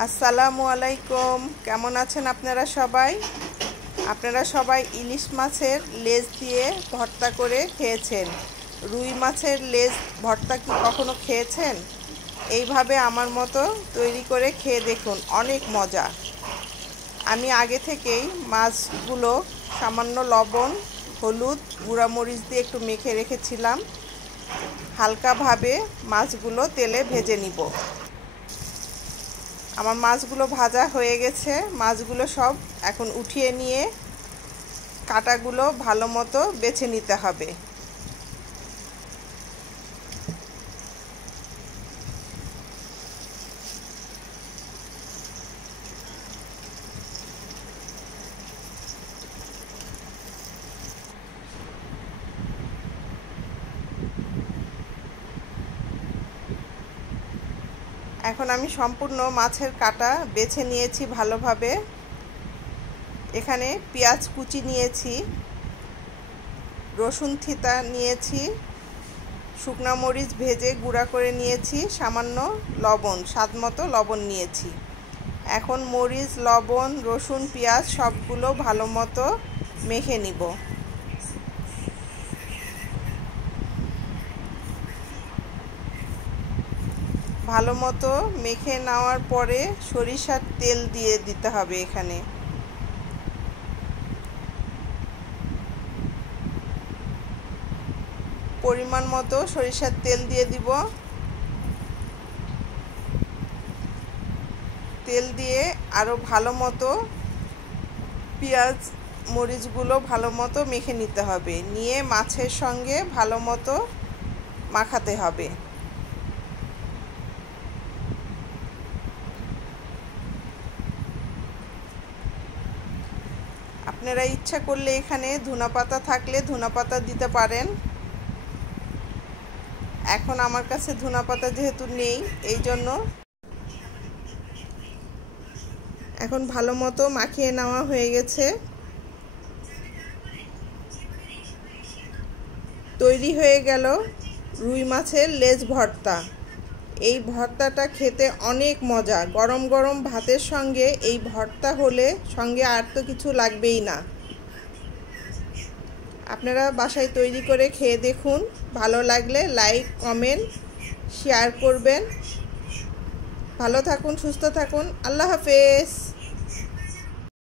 আসসালামু আলাইকুম। কেমন আছেন আপনারা সবাই ইলিশ মাছের লেজ দিয়ে ভর্তা করে খেয়েছেন। রুই মাছের লেজ ভর্তা কি কখনো খেয়েছেন? এইভাবে আমার মতো তৈরি করে খেয়ে দেখুন, অনেক মজা। আমি আগে থেকেই মাছগুলো সামান্য লবণ, হলুদ, গুঁড়ামরিচ দিয়ে একটু মেখে রেখেছিলাম। হালকাভাবে মাছগুলো তেলে ভেজে নিব। আমার মাছগুলো ভাজা হয়ে গেছে। মাছগুলো সব এখন উঠিয়ে নিয়ে কাঁটাগুলো ভালো মতো বেছে নিতে হবে। এখন আমি সম্পূর্ণ মাছের কাঁটা বেছে নিয়েছি ভালোভাবে। এখানে পেঁয়াজ কুচি নিয়েছি, রসুন থিতা নিয়েছি, শুকনা মরিচ ভেজে গুঁড়া করে নিয়েছি, সামান্য লবণ, স্বাদমতো লবণ নিয়েছি। এখন মরিচ, লবণ, রসুন, পেঁয়াজ সবগুলো ভালো মতো মেখে নিব। ভালো মতো মেখে নেওয়ার পরে সরিষার তেল দিয়ে দিতে হবে। এখানে পরিমাণ মতো সরিষার তেল দিয়ে দিব। তেল দিয়ে আরও ভালো মতো পেঁয়াজ মরিচগুলো ভালো মতো মেখে নিতে হবে। নিয়ে মাছের সঙ্গে ভালো মতো মাখাতে হবে। আপনারা ইচ্ছা করলে এখানে ধনেপাতা থাকলে ধনেপাতা দিতে পারেন। এখন আমার কাছে ধনেপাতা যেহেতু নেই, এই জন্য এখন ভালো মতো মাখিয়ে নেওয়া হয়ে গেছে। তৈরি হয়ে গেল রুই মাছের লেজ ভর্তা। এই ভর্তাটা খেতে অনেক মজা। গরম গরম ভাতের সঙ্গে এই ভর্তা হলে সঙ্গে আর তো কিছু লাগবেই না। আপনারা বাসায় তৈরি করে খেয়ে দেখুন। ভালো লাগলে লাইক, কমেন্ট, শেয়ার করবেন। ভালো থাকুন, সুস্থ থাকুন। আল্লাহ হাফেজ।